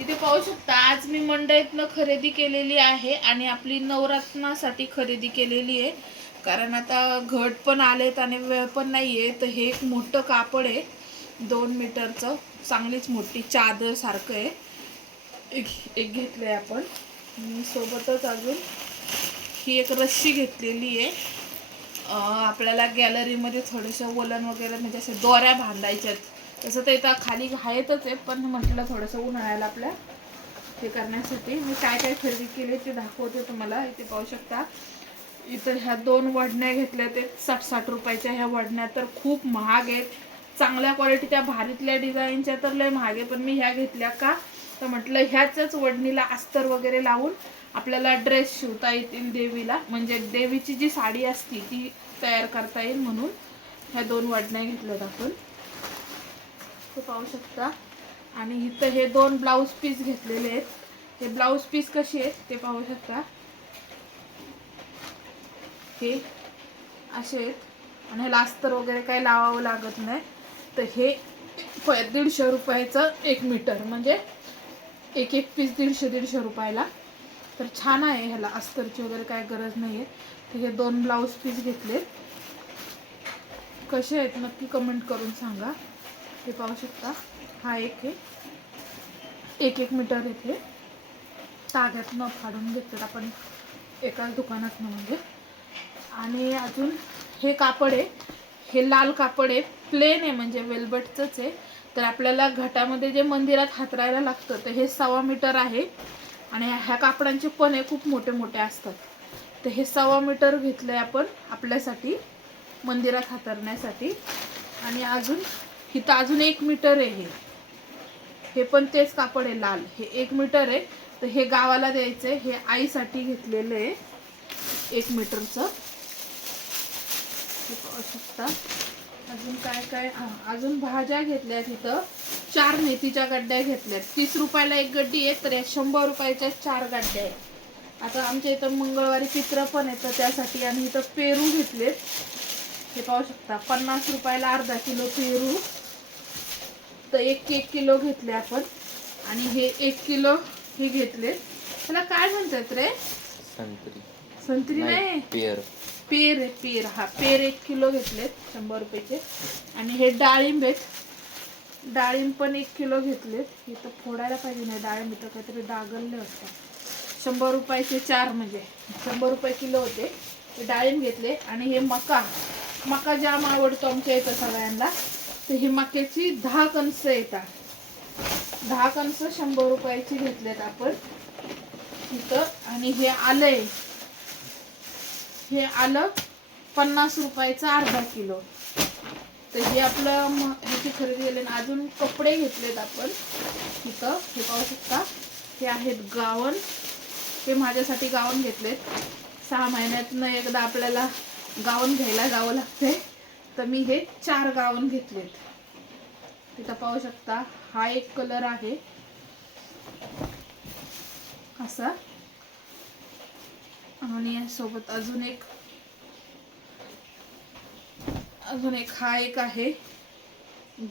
इथे पाहू शकता आज मी मंडईतनं खरेदी केलेली आहे आणि आपली नवरत्नासाठी खरेदी केलेली आहे. कारण आता घट पण आलेत आणि वेळ पण नाही आहे तर हे एक मोठं कापड आहे. दोन मीटरचं चांगलीच मोठी चादर सारखं आहे. एक एक घेतलं आहे आपण सोबतच अजून ही एक रस्सी घेतलेली आहे. आपल्याला गॅलरीमध्ये थोडंसं वलन वगैरे म्हणजे असे दोऱ्या बांधायच्यात. तसं तर इथं खाली आहेतच आहे पण म्हटलं थोडंसं उन्हाळ्याला आपल्या हे करण्यासाठी. मी काय काय खरेदी केली ते दाखवते तुम्हाला इथे पाहू शकता. इथं ह्या दोन वडण्या घेतल्या ते साठ साठ रुपयाच्या ह्या वडण्या तर खूप महाग आहेत. चांगल्या क्वालिटीच्या भारीतल्या डिझाईनच्या तर लय महाग आहे पण मी ह्या घेतल्या का? तर म्हटलं ह्याच वडणीला अस्तर वगैरे लावून आपल्याला ड्रेस शिवता येतील देवीला. म्हणजे देवीची जी साडी असती ती तयार करता येईल म्हणून ह्या दोन वडण्या घेतल्यात आपण. इथे पाहू शकता. आणि इथं हे दोन ब्लाऊज पीस घेतलेले आहेत. हे ब्लाऊज पीस कसे आहेत ते पाहू शकता. हे असे आहेत. आणि ह्याला अस्तर वगैरे काही लावावं लागत नाही. तर हे प दीडशे रुपयाचं एक मीटर म्हणजे एक एक पीस दीडशे दीडशे रुपयाला. तर छान आहे ह्याला. अस्तरची वगैरे काय गरज नाही आहे तर हे दोन ब्लाऊज पीस घेतले कसे आहेत नक्की कमेंट करून सांगा. हे पाहू शकता. हा एक आहे. एक एक मीटर येथे ताग्यातनं फाडून घेतलं आपण एकाच दुकानातनं म्हणजे. आणि अजून हे कापड आहे. हे लाल कापड आहे. प्लेन आहे म्हणजे वेलबटचंच आहे. तर आपल्याला घटामध्ये जे मंदिरात हातरायला लागतं तर हे सव्वा मीटर आहे. आणि ह्या कापडांचे पण खूप मोठे मोठे असतात. तर हे सव्वा मीटर घेतलं आहे आपण आपल्यासाठी मंदिरात हातरण्यासाठी आणि अजून इथं अजून एक मीटर आहे हे. हे पण तेच कापड आहे लाल. हे एक मीटर आहे. तर हे गावाला द्यायचं आहे हे आईसाठी घेतलेलं आहे. एक मीटरचं. हे पाहू शकता. अजून काय काय? अजून भाज्या घेतल्या तिथं चार मेथीच्या गड्ड्या घेतल्यात. तीस रुपयाला एक गड्डी आहे तर या शंभर रुपयाच्या चार गड्ड्या आहेत. आता आमच्या इथं मंगळवारी पित्र पण येतं त्यासाठी आम्ही इथं पेरू घेतलेत. हे पाहू शकता. पन्नास रुपयाला अर्धा किलो पेरू. तर एक एक किलो घेतले आपण. आणि हे एक किलो हे घेतले. त्याला काय म्हणतात रे? संत्री. संत्री नाही पेर. पेर पेर. हा पेर एक किलो घेतलेत शंभर रुपयाचे. आणि हे डाळिंब आहेत. डाळिंब पण एक किलो घेतलेत इथं फोडायला पाहिजे नाही डाळिंब इथं काहीतरी डागलले असतात शंभर रुपयाचे चार म्हणजे. शंभर रुपये किलो होते. ते डाळिंब घेतले. आणि हे मका. मका जाम आवडतो आमच्या इथं सगळ्यांना. तर ही मक्याची दहा कणस येतात दहा कणस शंभर रुपयाची घेतलेत आपण. इथं आणि हे आलंय हे आलं पन्नास रुपयाचं अर्धा किलो. तर हे आपलं ह्याची खरेदी केली आणि अजून कपडे घेतलेत आपण. इथं हे पाहू शकता. हे आहेत गावन. ते माझ्यासाठी गावन घेतलेत. सहा महिन्यातनं एकदा आपल्याला गावन घ्यायला जावं लागते तर मी हे चार गावन घेतलेत. तिथं पाहू शकता हा एक कलर आहे. असा. आणि सोबत अजून एक अजून एक हा एक आहे.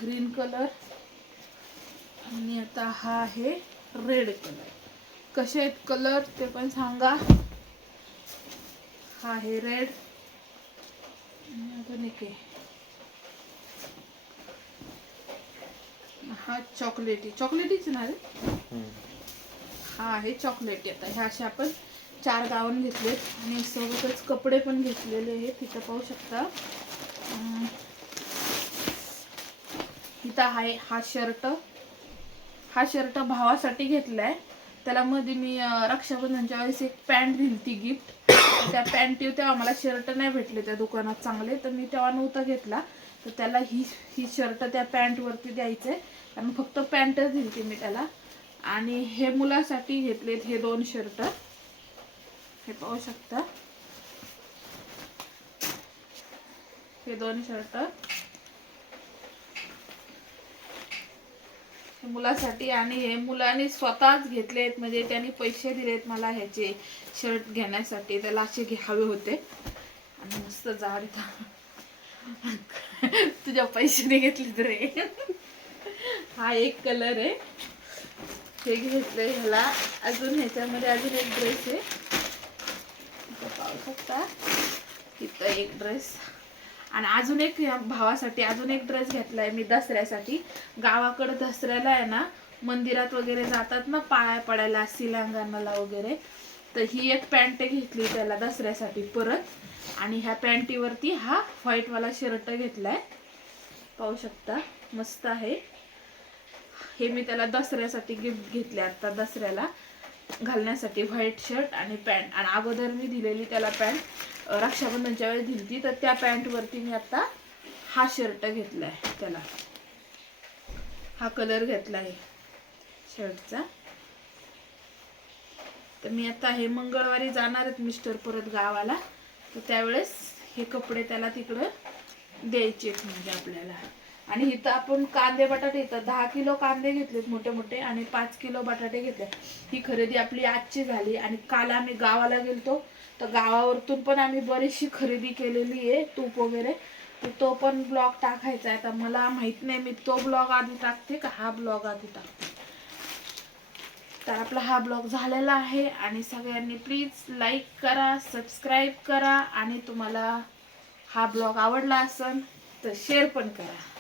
ग्रीन कलर आणि आता हा आहे रेड कलर कसे आहेत कलर ते पण सांगा. हा आहे रेड आणि अजून एक आहे. हा चॉकलेटी चॉकलेटीच ना रे? हा आहे चॉकलेटी आता ह्या अशा आपण चार गाऊन घेतलेत आणि सोबतच कपडे पण घेतलेले आहेत. तिथं पाहू शकता. इथं आहे हा शर्ट. हा शर्ट भावासाठी घेतलाय. त्याला मध्ये मी रक्षाबंधनच्या वेळेस एक पॅन्ट दिली ती गिफ्ट त्या पॅन्टी तेव्हा मला शर्ट नाही भेटले त्या दुकानात चांगले. तर मी तेव्हा नव्हता घेतला. तर त्याला ही ही शर्ट त्या पॅन्टवरती द्यायचे. कारण फक्त पॅन्टच दिली मी त्याला. आणि हे मुलासाठी घेतलेत हे दोन शर्ट. हे पाहू शकता. हे दोन शर्ट. हे मुलासाठी आणि हे मुलाने स्वतःच घेतलेत. म्हणजे त्यांनी पैसे दिलेत मला ह्याचे शर्ट घेण्यासाठी. त्याला असे घ्यावे हवे होते. आणि मस्त जाड तुझ्या पैशाने घेतले रे हा एक कलर आहे. हे घेतलंय ह्याला. अजून ह्याच्यामध्ये अजून एक ड्रेस आहे. पाहू शकता. तिथं एक ड्रेस आणि अजून एक भावासाठी अजून एक ड्रेस घेतलाय मी दसऱ्यासाठी. गावाकडे दसऱ्याला आहे ना मंदिरात वगैरे जातात ना पाया पडायला सिलांगणाला वगैरे. तर ही एक पॅन्ट घेतली त्याला दसऱ्यासाठी परत. आणि ह्या पॅन्टीवरती हा व्हाईटवाला शर्ट घेतलाय. पाहू शकता मस्त आहे. हे मी त्याला दसऱ्यासाठी गिफ्ट घेतले आता दसऱ्याला घालण्यासाठी व्हाईट शर्ट आणि पॅन्ट. आणि अगोदर मी दिलेली त्याला पॅन्ट रक्षाबंधनच्या वेळेस दिली तर त्या पॅन्टवरती मी आता हा शर्ट घेतलाय त्याला. हा कलर घेतला आहे शर्टचा. तर मी आता हे मंगळवारी जाणार आहेत मिस्टर परत गावाला. तर त्यावेळेस हे कपडे त्याला तिकडं द्यायचे म्हणजे आपल्याला. आणि इथं आपण कांदे बटाटे इथं दहा किलो कांदे घेतलेत मोठे मोठे आणि पाच किलो बटाटे घेतले ही खरेदी आपली आजची झाली आणि काल आम्ही गावाला गेलतो. तर गावावरतून पण आम्ही बरीचशी खरेदी केलेली आहे तूप वगैरे. तर तो पण ब्लॉग टाकायचा आहे. तर मला माहीत नाही मी तो ब्लॉग आधी टाकते का हा ब्लॉग आधी टाकते? तर आपला हा ब्लॉग झालेला आहे आणि सगळ्यांनी प्लीज लाईक करा सबस्क्राईब करा आणि तुम्हाला हा ब्लॉग आवडला असेल तर शेअर पण करा.